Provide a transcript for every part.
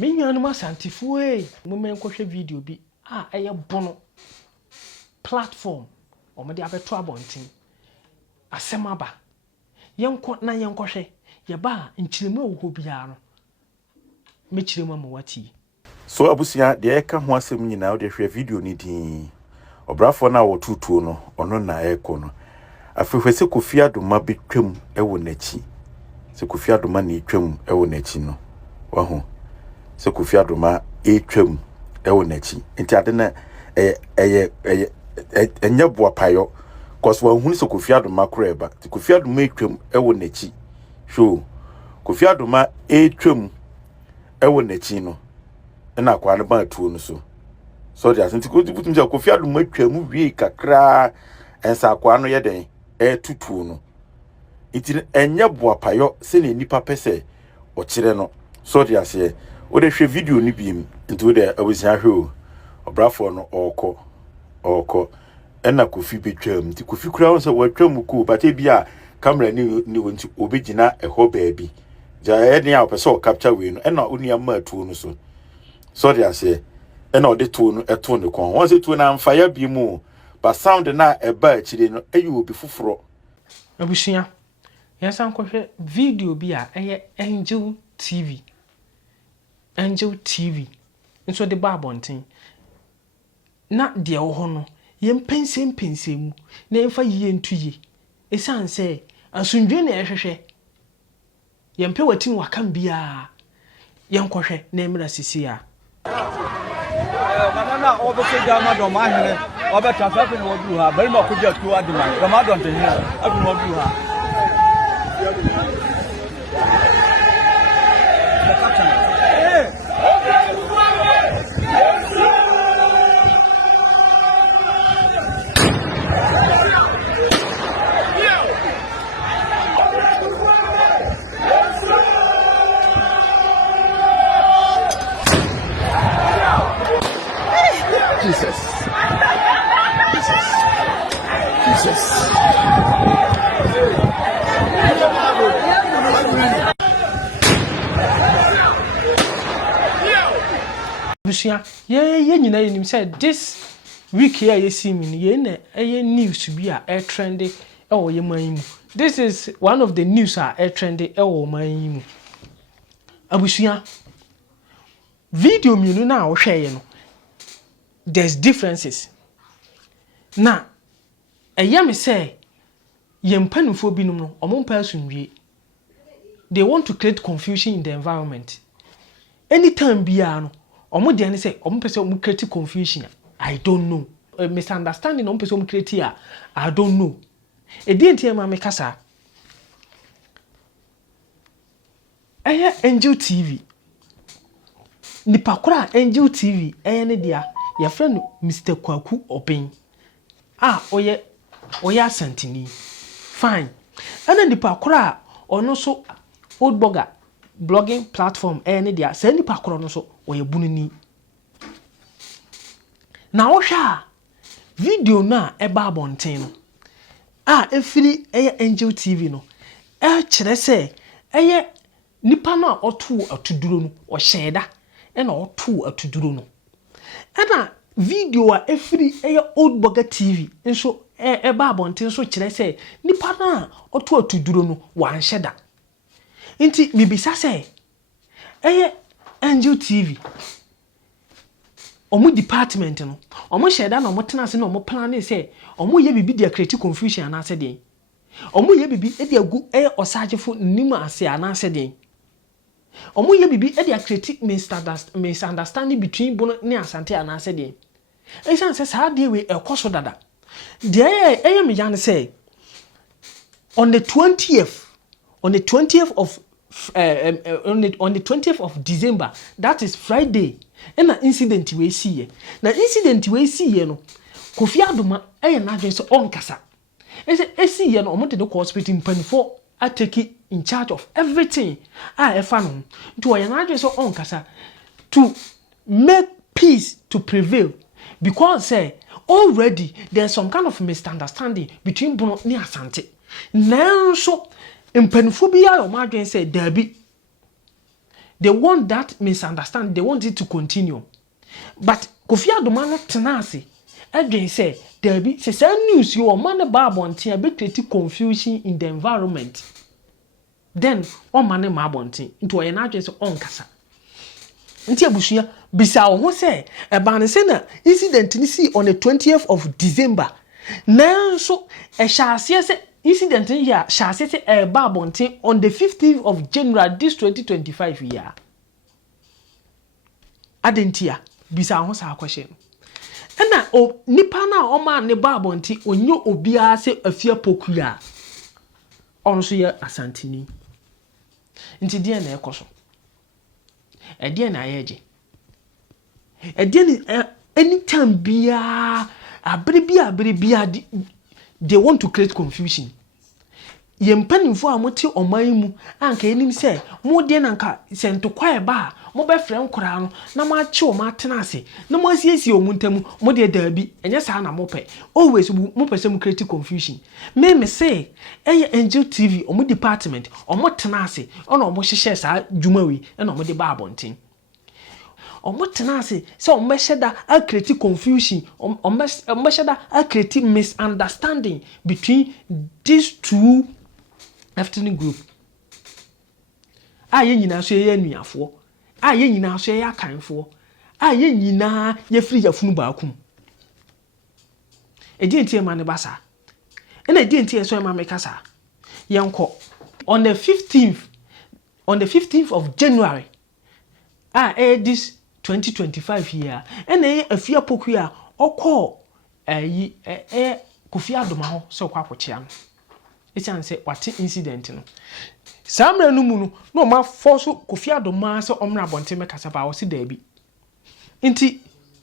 Me nuanom asantifo moment kwhwe video bi eye bono platform omede abeto abonten asemaba yenko na yenkohwe ye ba nchiremu wo bia no mechiremu amawati so abusia de eka ho asem nyina de hwe video ni din obrafo na wo tutuo no ono na eko no afehwese Kofi Adoma betwam ewo nachi se Kofi Adoma na etwam ewo nachi no waho se Kofi Adoma etwam ewo nachi enti ade na enya boa payo cause wa hunu se Kofi Adoma koreba Kofi Adoma etwam ewo nachi so Kofi Adoma etwam ewo nachi no na kwa na ba tuo no so dia senti ko butum ja Kofi Adoma etwam wie kakra ensa kwa no ye den tutuo no iti enya boa payo se ne nipa pese o kire no so dia se o de hwe video ni biem nti o de awusia hwe o obrafo no oko ena Kofi betwam nti Kofi kura won se watwam ku bate bia camera ni wonti obegina eho baabi ja ene a opese o capture we no ena onia ma tuo no so dia se ena o de tuo no eto ne kon won se tuo na amfa ya bi mu ba sound na eba akire no eyi obi foforo abusia yasan kwhwe video bi a eye Angel TV nso de ba abonten na de wo ho no yempensem na emfa yiye ntuye esanse asundwe na ehwehwe yempe watin wakam bia yenkwhwe na emra sisi a na obese jama Dormaa Hene obe transfer no du ha bari ma kujia tu adima Dormaa don ten adu no du ha Jesus. Busia, ye nyina yenim say this week here you see me ye na news bi a trend ewo ye man mu. This is one of the news a trend ewo man mu. Abusia video mienu na wo hweye no there's differences. Na me say yempanufo binum no omompa asundwie. They want to create confusion in the environment. Anytime bia no omo de ane say omo pese omo create confusion. I don't know. Misunderstanding omo pese omo create a I don't know. E di enti ma me kasa. Angel TV. Nipa kora Angel TV ne dia your friend Mr. Kwaku Open. Oye asantini. Fine. And then nipa kora ono so old blogger blogging platform ne dia say nipa kora no so oye bununi. Na ohwa video na eba abonten no. Efiri Angel TV no. Kire say nipa no otu atuduro no o sheda na otu atuduro no. Na video a efiri old blogger TV nso eba abonten so kire say nipa na otu atuduro no wan sheda. Inti mibisa say Angel TV omu department no omu sheda na omu tena se na omu plan say omu ye bibi dia create confusion na ase den omu ye bibi e dia gu osagefo nima ase ana ase den omu ye bibi e dia create misunderstanding between bono ne asante ana ase den esan se sa de we ekoso dada de me yan say on the 20th of December, that is Friday, and an incident we see. Now incident we see no Kofi Adoma na adwen so on kasa. See no omo de no hospital mpanifo I take it in charge of everything. Efa no to na adwen so on kasa to make peace to prevail because say already there's some kind of misunderstanding between Bono ni Asante. Now so mpanifo bia o ma adwen say dabi they want that misunderstanding, they want it to continue. But Kofi Adoma no tenase adwen say there be say news you man ba abonten be create confusion in the environment. Then o man ma abonten into o ye na adwen say on kasa. Nti abusua bisa wo ho say e ba ne say na incident ni see on the 20th of December. Nanso e shaase say incident here shaase say e ba abonten on the 15th of January this 2025 year. Adentia bisa ho sa question. Ena o nipa na o ma ne ba abonten onyo obia se afia pokuya. Onso ye asantini. Nti die na ekoso. Edie na yeje. Edie ni anytime bia abere they want to create confusion. Yempanimfo a mote oman mu anka enim se mo de nanka se ntokwa eba mo be frɛ nkora no na mo ache o ma tena ase na mo asiesie o muntamu mo de daabi enye saa na mo pɛ always mo pɛ se mo create confusion me say eye Angel TV o mo department o mo tena ase ona o mo hyehyɛ saa dwumawi na o mo de ba abonten o mo tena ase se o mo hyeda a create confusion o mo hyeda a create misunderstanding between these two afternoon group. Aye nyina so ye anuafo. Aye nyina so ye akanfo. Aye nyina ye free yafunu baakum. E di entie ma ne basa. E na di entie so ma meka sa. Yenko on the 15th of January. This 2025 year. E na afia poku a okọ Kofi Adoma ho so kwakochia no. It's an say what incident no. Samra no mu no ma force Kofi Adoma so omra bonte me kasa ba wo si da bi. Nti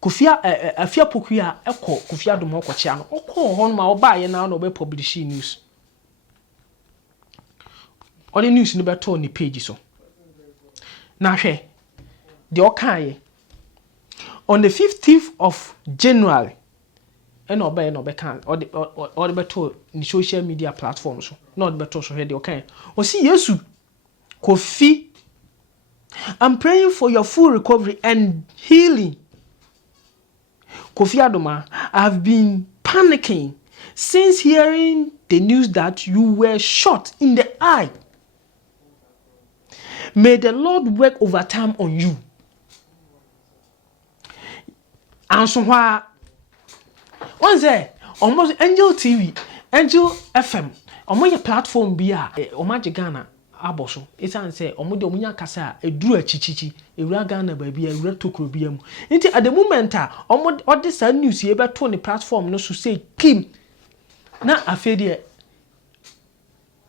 Kofi afia poku a ekọ Kofi Adoma okochia no. Okọ ho no ma oba ye na no be publish news. All the news no be to on the page so. Na hwe de okaye on the 15th of January and obey no be can or the beto in social media platforms not beto so here okay o see Yesu Kofi, I'm praying for your full recovery and healing. Kofi Adoma, I've been panicking since hearing the news that you were shot in the eye. May the Lord work overtime on you. And so once there, almost Angel TV, Angel FM, omo ye platform bia, omaje Ghana aboso. Esan say omo de omunya kasa eduru achichichi, ewura Ghana ba bia, ewura tokro bia mu. Nti at the moment omo odi sa news ye beto ne platform no so say Kim na afede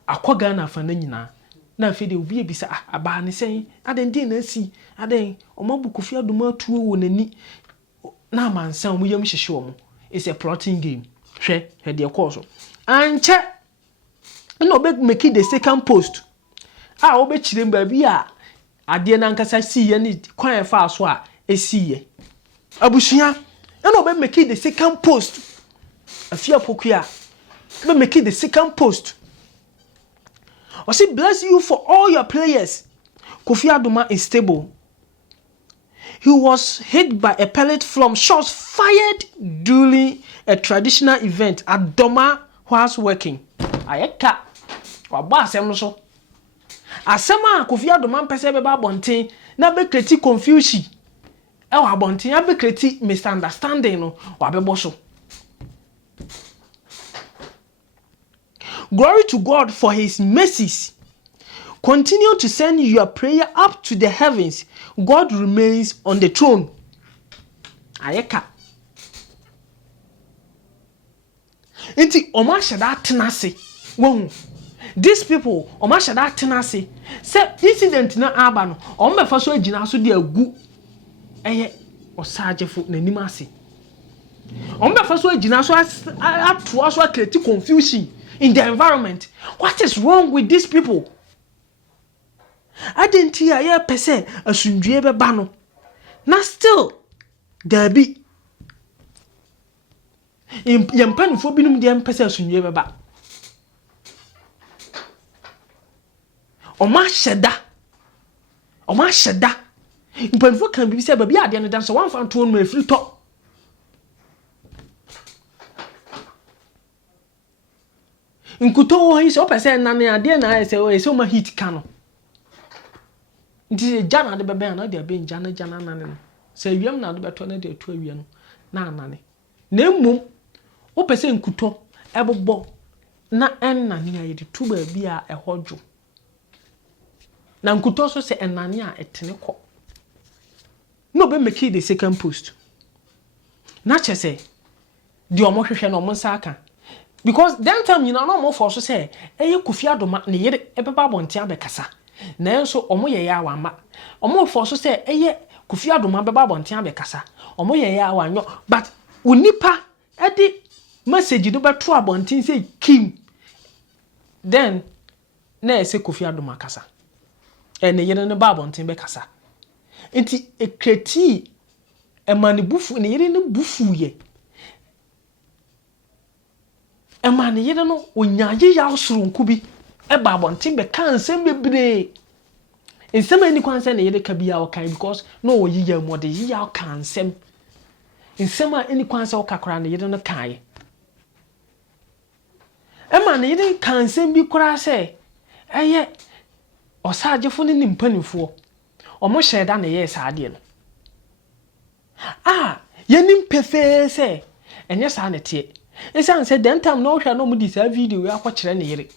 akwa Ghana fa na nyina. Na afede obi ebisa aba ne sen, aden din na si, aden omo bu Kofi Adoma tuo wo nani. Na mansan mu yam hyehye omo. It's a plotting game. Hwe de ekoso. Anche no be make the second post. Obe chirem ba bia ade na nkasa siye ni kwan fa so a esiye. Abusua no be make the second post. Afia pokua. Be make the second post. I say bless you for all your prayers. Kofi Adoma is stable. He was hit by a pellet from shots fired during a traditional event at Dormaa whilst working. Ayeka. Waba asem no so. Asema Kofi Adoma pese be ba bonten na be create confusion. E wa bonten na be create misunderstanding no wa be boso. Glory to God for his mercies. Continue to send your prayer up to the heavens. God remains on the throne. Ayeka. Inti oma shada tenase. Won. These people oma shada tenase. Se incident na aba no, oma fa so agina so de agu. Eye osagefo nanim ase. Oma fa so agina so ato so create confusion in the environment. What is wrong with these people? Adenti a ye pese asundue be ba no na still there be yempanifo binum de pese asundue be ba oma Oma sheda. Mpanfo kan bi say baby ade no dan so wan fa to no afiri to. Nkuto wo hi so pese nane ade na say o so ma hit ka no. Nti jana de bebe na de be jana nane no. Say wiam na de beto na de to awie no na anane. Na mmom wo pese nkuto ebobbo na enane aye de tu ba bi a ehodwo. Na nkuto so se enane a etene ko. No be make the second post. Na chese di omo hwehwe na omo nsaka. Because then time you know no more for so say eye Kofi Adoma ne yere ebeba bonte abekasa. Na enso omo ye ya wama. Omo for so say eye Kofi Adoma beba bonte abekasa. Omo ye ya wanyo but unipa edi message do beto abonte say Kim. Then na say Kofi Adoma kasa. Ne yere ne ba bonte bekasa. Enti ekreti emane bufu ne yere ne bufu ye. Emane yere no onyaye ya osorunku bi eba bonte be kan nsem bebre. Nsem ani kwanse ne yere ka bia o kan because no oyi ya mu de yi ya kan nsem. Nsem ani kwanse o kakora ne yere no kan. Emane yere kan nsem bi kora se eye osagefo ne nimpanifo. Omo sheda na ye saade no. Yenim pefe se enye sa na tie. Esan se den time no hwa no mu di sa video ya kwakire ne yere.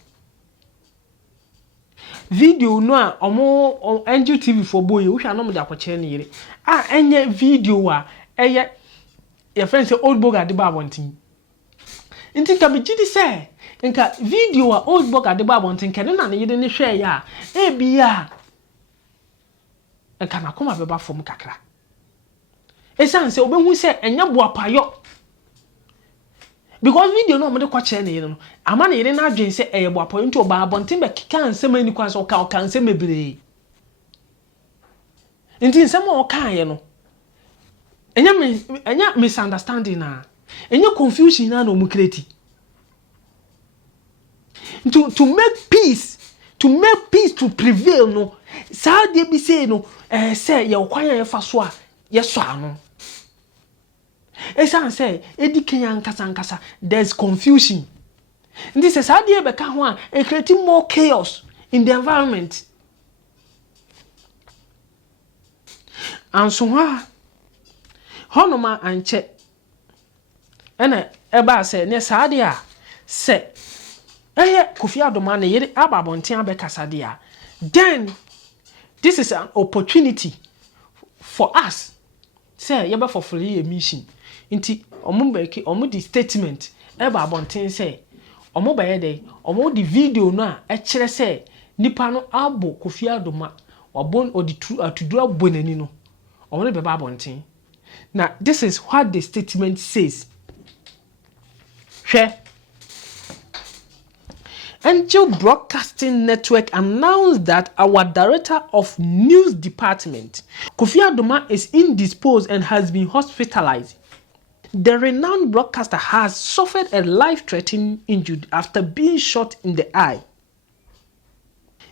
Video no a omo Angel TV for boy hwa no mu da kwakire ne yere. Enye video a eye your friend say old boga de ba bontin. Nti ka bi gidi se nka video a old boga de ba bontin ke na ne yere ne hwe ya bia enka na koma beba fom kakra. Esan se obehu se enya boapayo. Because video no mo de kwache na yire no. Ama na yire na adwen se eye boapayo nti oba abonten be kika nsem ani kwanse o ka nsem ebere. Nti nsem o ka ye no. Enya misunderstanding na. Enya confusion na no mu create. To make peace to prevail no. Sa de bi say no say ye kwan ye fa so a ye so ano. Esan say edikan nkasa there's confusion. This is how de be ka ho a creating more chaos in the environment. And so honoma anche ena eba say ne sa de a say Kofi Adoma na yere ababonten abekasa de a then this is an opportunity for us. Say yeba for free a mission. Inti omo di statement eba abonten say omo baye dey omo di video no a kire say nipa no abo Kofi Adoma wabon odi atudu abonani no omo be ba abonten. Now this is what the statement says. Share Angel Broadcasting Network announced that our Director of News Department, Kofi Adoma, is indisposed and has been hospitalized. The renowned broadcaster has suffered a life-threatening injury after being shot in the eye.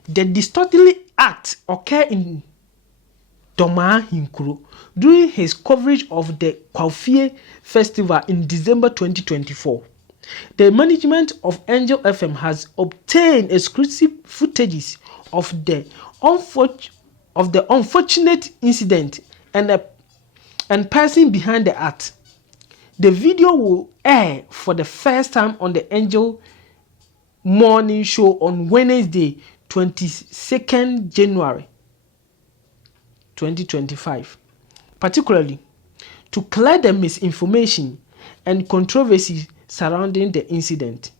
The disturbing act occurred in Dormaa during his coverage of the Kwaku Festival in December 2024. The management of Angel FM has obtained exclusive footages of the unfortunate incident and person behind the act. The video will air for the first time on the Angel Morning Show on Wednesday, 22nd January 2025, particularly to clear the misinformation and controversy surrounding the incident.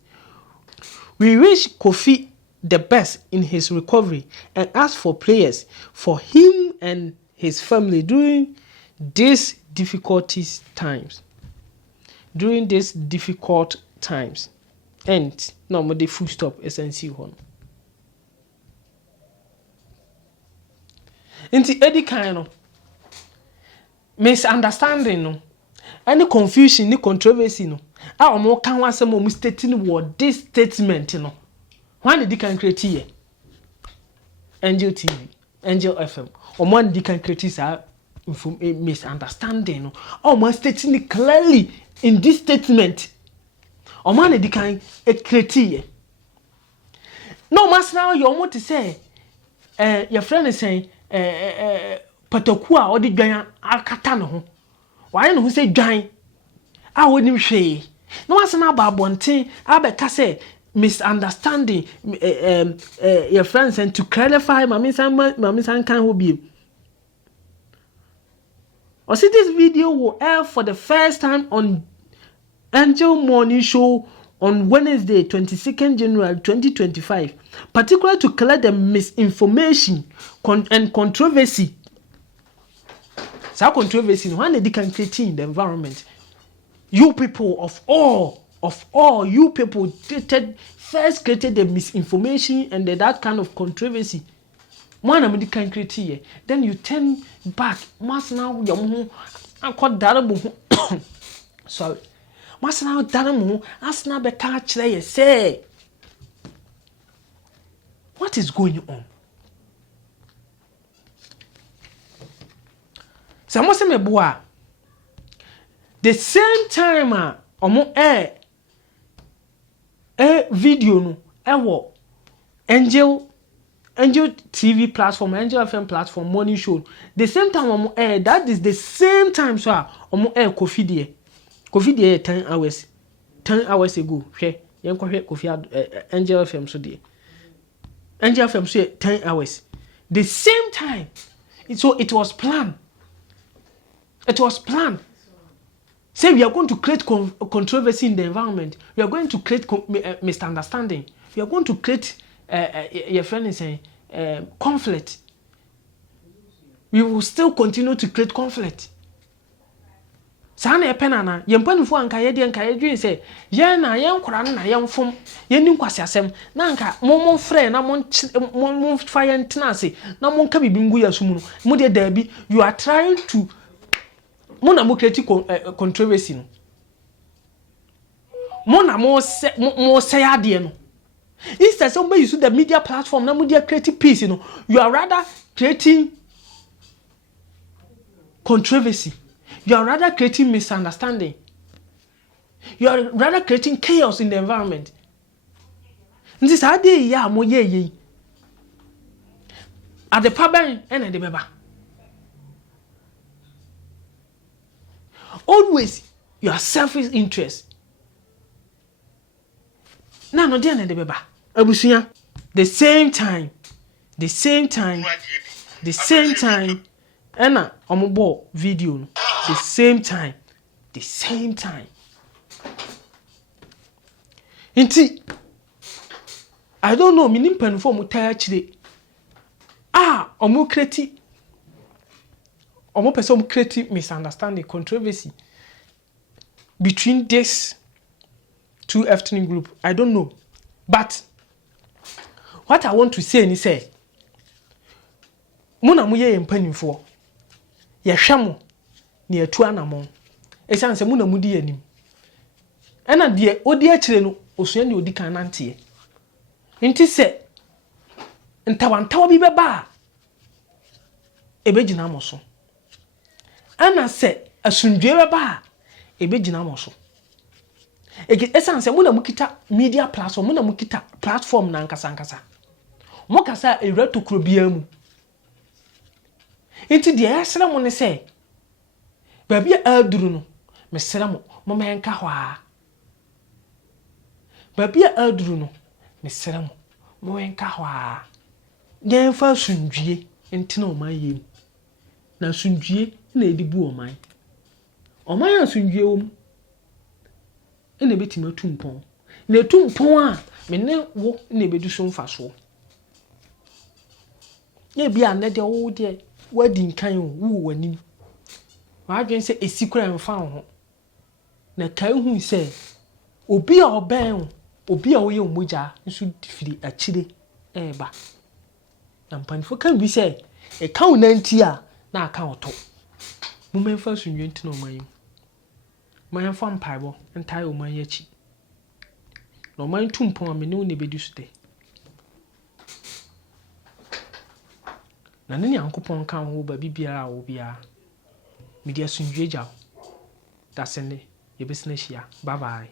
We wish Kofi the best in his recovery and ask for prayers for him and his family during these difficult times. And no more the full stop SNC one. Inti edi kind of misunderstanding no, any confusion, any controversy no. Omo kan wasem omo stating word this statement no. When did you can create here? Angel TV. Angel FM. Omo di can create misunderstanding no. Omo stating it clearly in this statement. Omo di can create. No mas now you want to say your friend is saying pataku a odi dwan akata no ho. Why no say dwan a woni hwe. No mas na ba bonten abeka say misunderstanding your friends and to clarify mami san kan ho bi. Or see this video will air for the first time on Angel Morning Show on Wednesday 22nd January 2025, particularly to clear the misinformation and controversy. So controversy when they can create in the environment. You people of all you people first created the misinformation and that kind of controversy. One of can create here. Then you turn back. Mas now you sorry. Mas now daramu as na be catch there say. What is going on? Samo se me boa. The same time omo video no wo Angel TV platform, Angel FM platform, morning show. The same time that is the same time so Kofi there. Kofi there 10 hours. 10 hours ago. Hwe, yen ko hwe Kofi Angel FM so there. Angel FM so 10 hours. The same time. So it was planned. It was planned. Say we are going to create controversy in the environment. We are going to create misunderstanding. We are going to create your friend is saying conflict. We will still continue to create conflict. Sana e penana yempanifo anka ye de anka ye dwen say ye na ye nkora na ye mfom ye ni nkwasi asem na anka mo frɛ na mo fa ye ntena ase na mo nka bibi ngu yasum no mo de dabi you are trying to mo na mo create controversy no mo na mo say ade no instead somebody use the media platform na mo dey create peace you know you are rather creating controversy. You are rather creating misunderstanding. You are rather creating chaos in the environment. This is how they ya mo ye. At the pabang and at the beba. Always your selfish interest. Now no dear and the beba. Abusuya. The same time. Ena omobo video no. The same time. Inti I don't know minim panfo mo tire chire. Omo create misunderstanding, controversy between this two ethnic group. I don't know. But what I want to say is say muna mo ye mpanimfo ye hwemo ne atu anamon esan se muna mudi anim ena de odi akire no osua ne odi kan nante nti se ntawantawa bi beba ebegina moso ana se asundwe beba ebegina moso esan se muna mukita media platform muna mukita platform na nkasa mo kasa ewra tokuro bia mu inti de yasra mo ne se baby aduru no mesra mo menka hwa baby aduru no mesra mo menka hwa den fa sundwie inti na oman na sundwie na edibu oman asundwie wom ene betima tumpon na tumpon a me ne wo na bedu so mfaso ye bia na de wo de wadi nkan wo wanim wadwen se esikura mfa ho na kai hu se obi a oben obi a wo ye omoja nso difiri akire eba na mpanifo kan bi se e kan nanti a na aka oto mo menfa sunwe nti na oman man fa mpaibo entai oman yachi no man tumpon amene wo ne bedu sute na ne Nyankopɔn ka ho ba bibiara wo bia media sunjwe jaw dasene yebesina hia bye bye